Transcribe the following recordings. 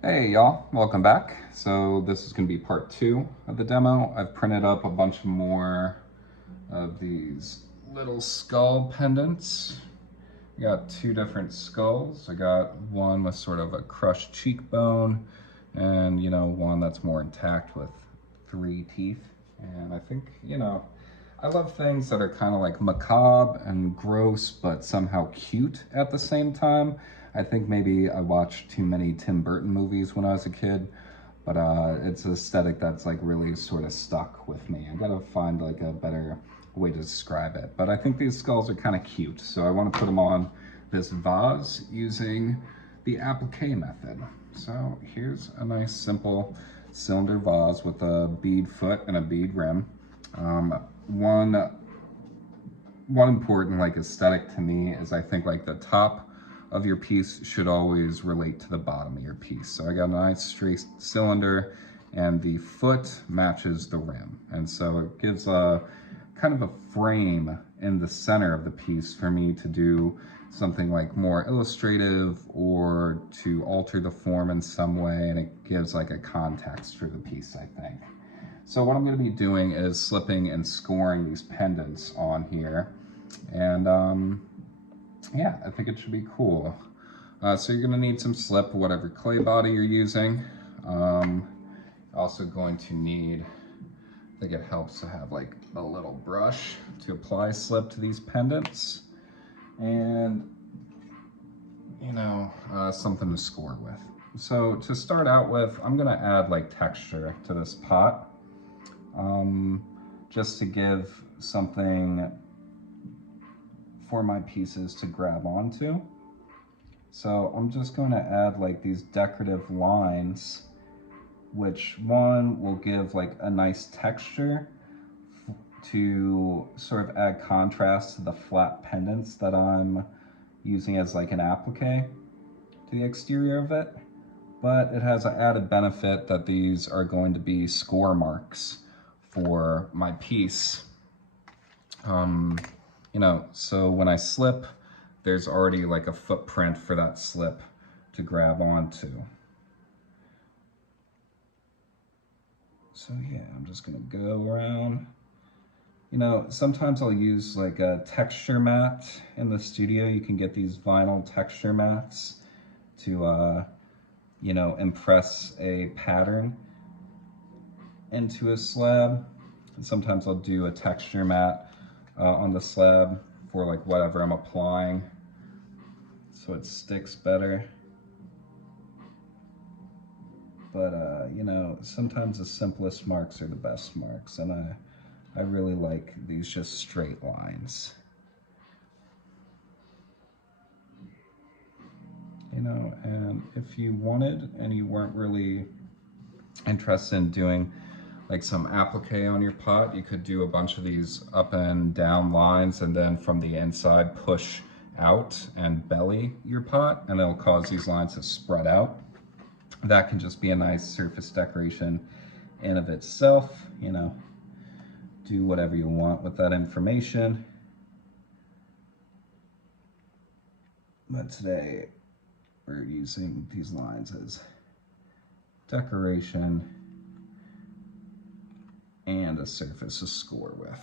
Hey y'all, welcome back. So this is going to be part two of the demo. I've printed up a bunch more of these little skull pendants. I got two different skulls. I got one with sort of a crushed cheekbone and, one that's more intact with three teeth. And I think, I love things that are kind of like macabre and gross, but somehow cute at the same time. I think maybe I watched too many Tim Burton movies when I was a kid, but it's an aesthetic that's like really sort of stuck with me. I gotta find like a better way to describe it. But I think these skulls are kind of cute, so I want to put them on this vase using the applique method. So here's a nice simple cylinder vase with a bead foot and a bead rim. One important like aesthetic to me is I think like the top of your piece should always relate to the bottom of your piece. So I got a nice straight cylinder and the foot matches the rim. And so it gives a kind of a frame in the center of the piece for me to do something like more illustrative or to alter the form in some way, and it gives like a context for the piece, I think. So what I'm going to be doing is slipping and scoring these pendants on here, and yeah, I think it should be cool. So you're going to need some slip, whatever clay body you're using. Also going to need, I think it helps to have like a little brush to apply slip to these pendants, and something to score with. So to start out with, I'm gonna add like texture to this pot, just to give something for my pieces to grab onto. So I'm just going to add like these decorative lines, which one will give like a nice texture to sort of add contrast to the flat pendants that I'm using as like an applique to the exterior of it. But it has an added benefit that these are going to be score marks for my piece. So when I slip, there's already like a footprint for that slip to grab onto. So yeah, I'm just gonna go around. Sometimes I'll use like a texture mat in the studio. You can get these vinyl texture mats to, impress a pattern into a slab. And sometimes I'll do a texture mat on the slab for like whatever I'm applying, so it sticks better. But sometimes the simplest marks are the best marks, and I really like these just straight lines. And if you wanted and you weren't really interested in doing like some applique on your pot, you could do a bunch of these up and down lines, and then from the inside push out and belly your pot, and it'll cause these lines to spread out. That can just be a nice surface decoration in of itself. Do whatever you want with that information. But today we're using these lines as decoration and a surface to score with.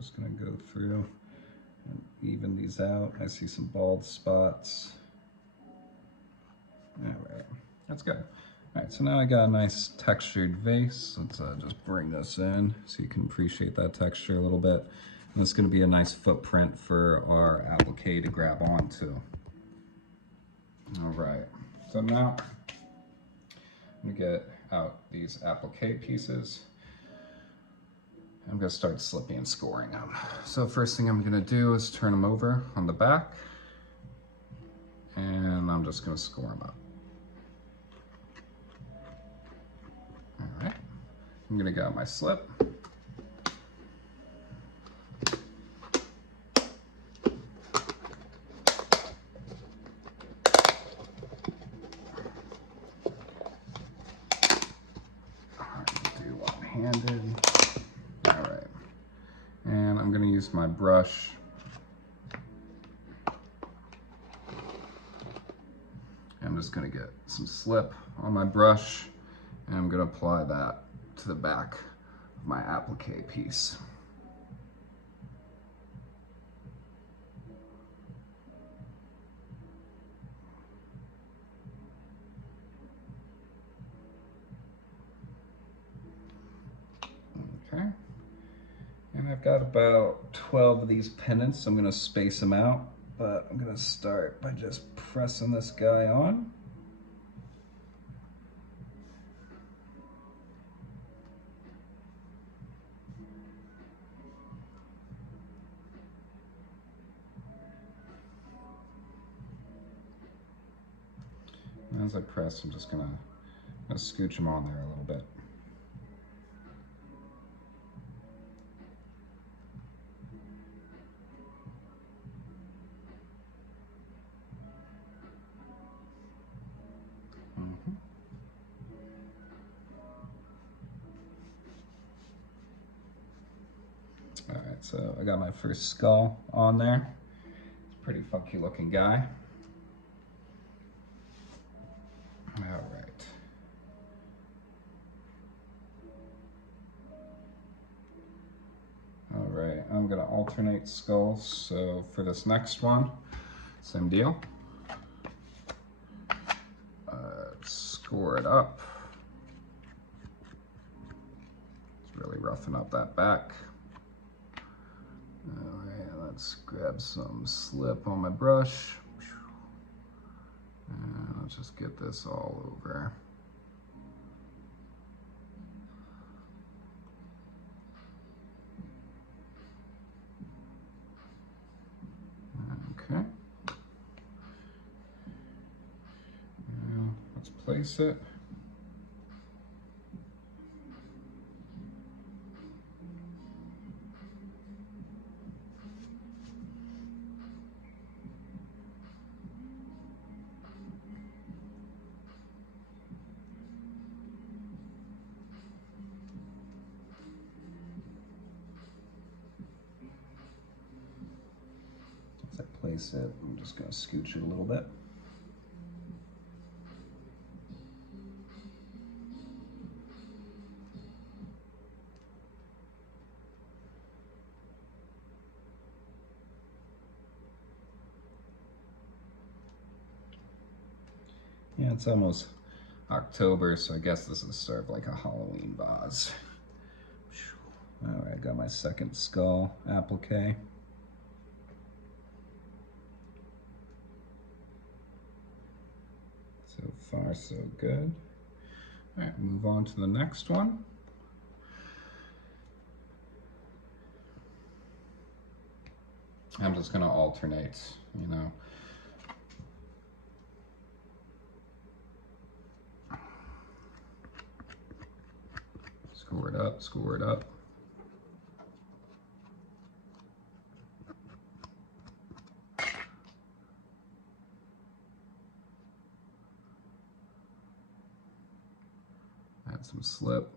just gonna go through and even these out. I see some bald spots. All right, that's good. All right, so now I got a nice textured vase. Let's just bring this in so you can appreciate that texture a little bit. And it's gonna be a nice footprint for our applique to grab onto. All right, so now I'm gonna get out these applique pieces. I'm gonna start slipping and scoring them. So first thing I'm gonna do is turn them over on the back, and I'm just gonna score them up. All right, I'm gonna get out my slip. Do one-handed. All right, and I'm gonna use my brush. I'm just gonna get some slip on my brush, and I'm gonna apply that to the back of my applique piece. Okay, and I've got about 12 of these pendants, so I'm gonna space them out, but I'm gonna start by just pressing this guy on. And as I press, I'm just gonna scooch them on there a little bit. All right, so I got my first skull on there. It's a pretty funky looking guy. All right. All right, I'm gonna alternate skulls. So for this next one, same deal. Score it up. It's really roughing up that back. All right, let's grab some slip on my brush. And let's just get this all over. Okay. And let's place it. As I place it, I'm just going to scooch it a little bit. Yeah, it's almost October, so I guess this is sort of like a Halloween vase. All right, I got my second skull applique. So far, so good. All right, move on to the next one. I'm just gonna alternate, you know. Score it up, score it up. Add some slip.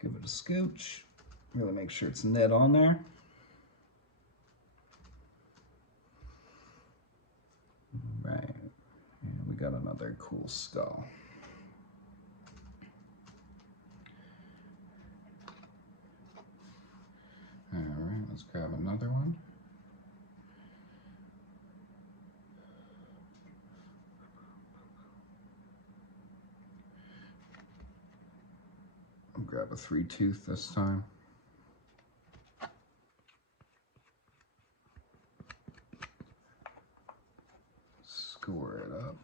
Give it a scooch. Really make sure it's knit on there. Right, and we got another cool skull. All right, let's grab another one. I'll grab a 3-tooth this time. Score it up.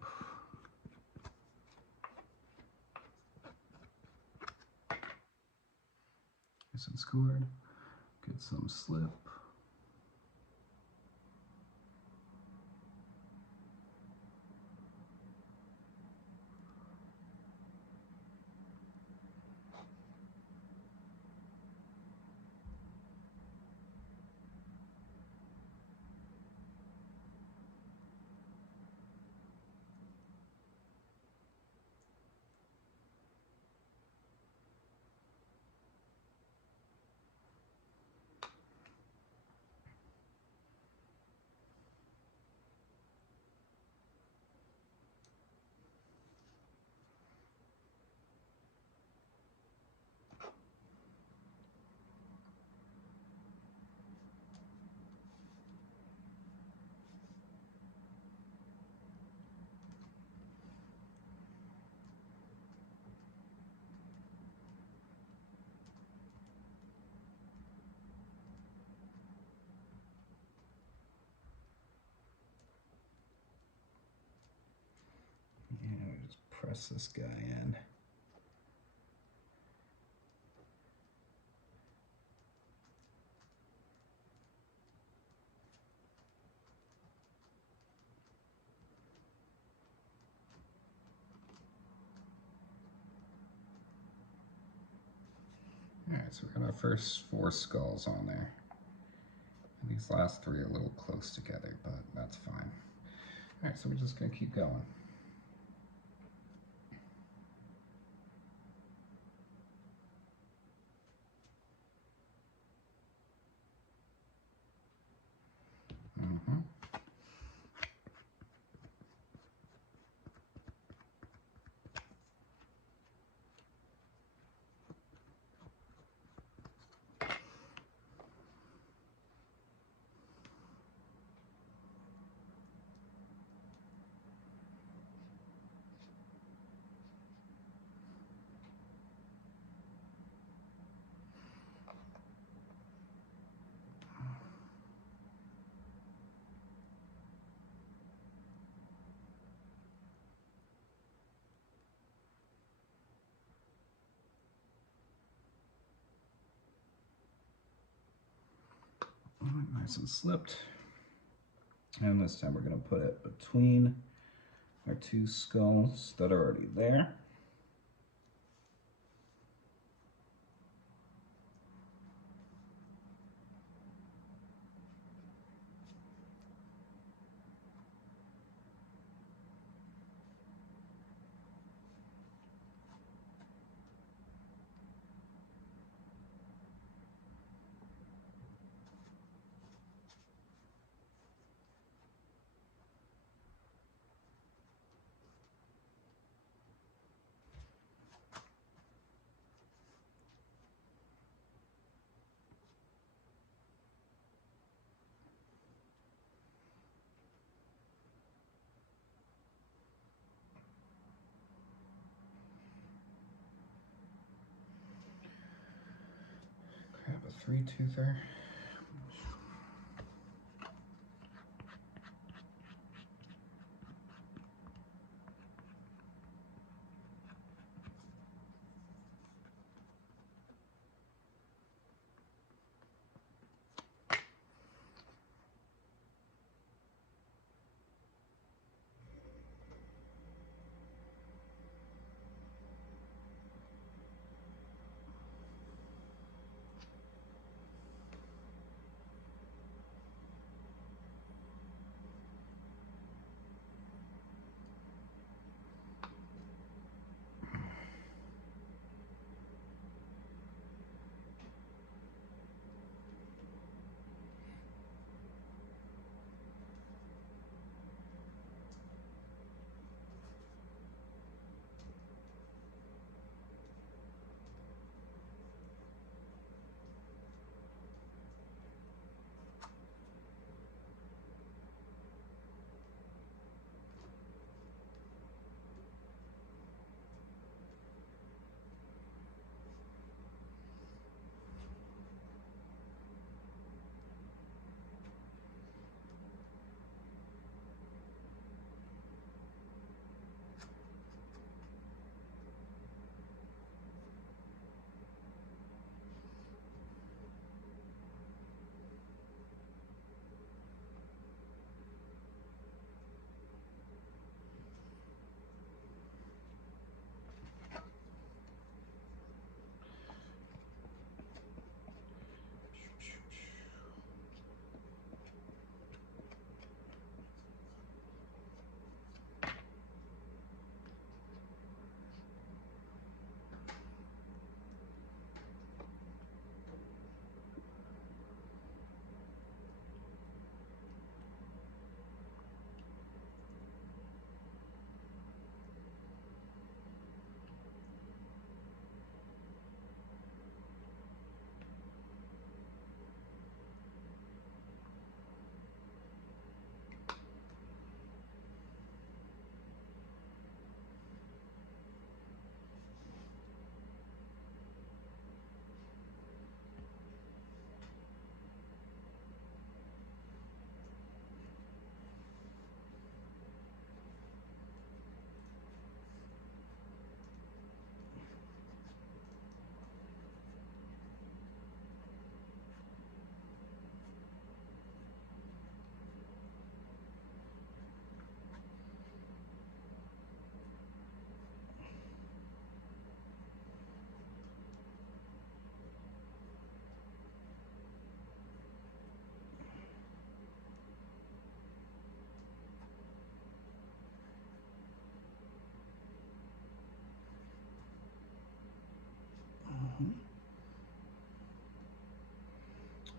Nice and scored. Get some slip. Yeah, just press this guy in. All right, so we got our first 4 skulls on there. And these last 3 are a little close together, but that's fine. All right, so we're just gonna keep going. Nice and slipped. And this time we're going to put it between our 2 skulls that are already there. Grab a 3-toother.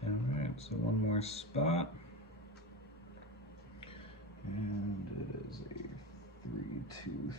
All right, so one more spot. And it is a 3-tooth.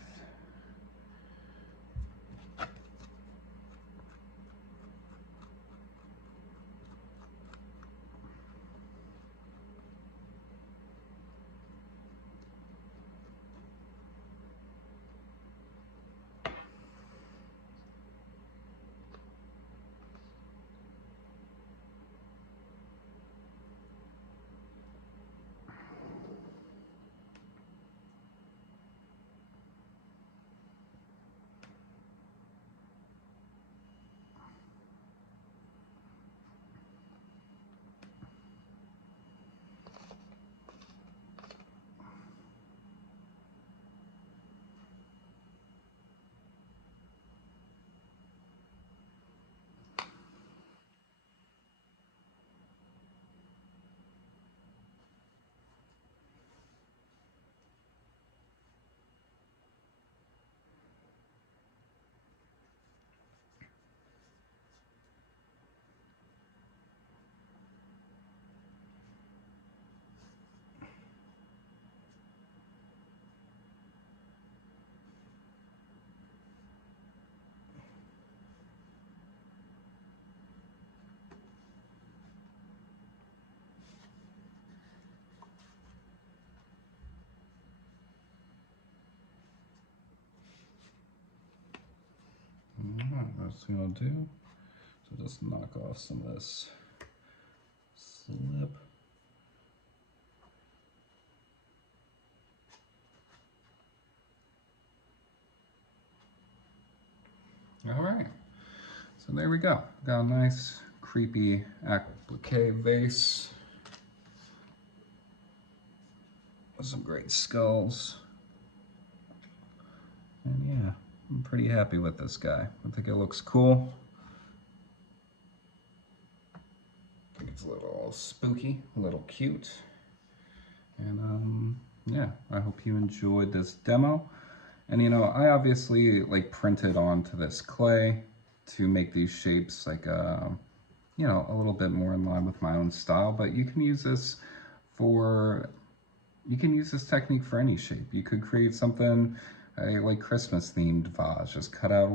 That's what I'll do. So just knock off some of this slip. All right, so there we go. Got a nice creepy applique vase with some great skulls. And yeah, I'm pretty happy with this guy. I think it looks cool. I think it's a little spooky, a little cute. And yeah, I hope you enjoyed this demo. And you know, I obviously like printed onto this clay to make these shapes like you know, a little bit more in line with my own style, but you can use this technique for any shape. You could create something like Christmas themed vase, just cut out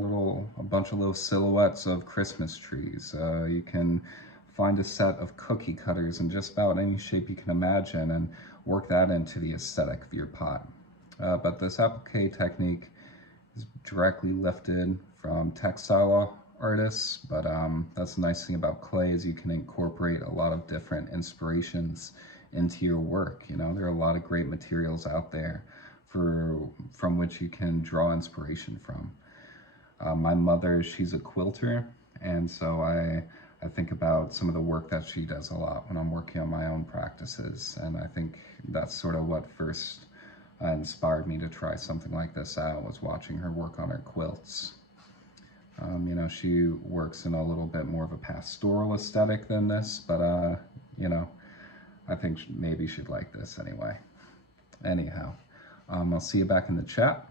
a bunch of little silhouettes of Christmas trees. You can find a set of cookie cutters in just about any shape you can imagine and work that into the aesthetic of your pot. But this applique technique is directly lifted from textile artists, but that's the nice thing about clay is you can incorporate a lot of different inspirations into your work. You know, there are a lot of great materials out there from which you can draw inspiration from. My mother, she's a quilter, and so I think about some of the work that she does a lot when I'm working on my own practices, and I think that's sort of what first inspired me to try something like this out, was watching her work on her quilts. You know, she works in a little bit more of a pastoral aesthetic than this, but you know, I think maybe she'd like this anyway. Anyhow, I'll see you back in the chat.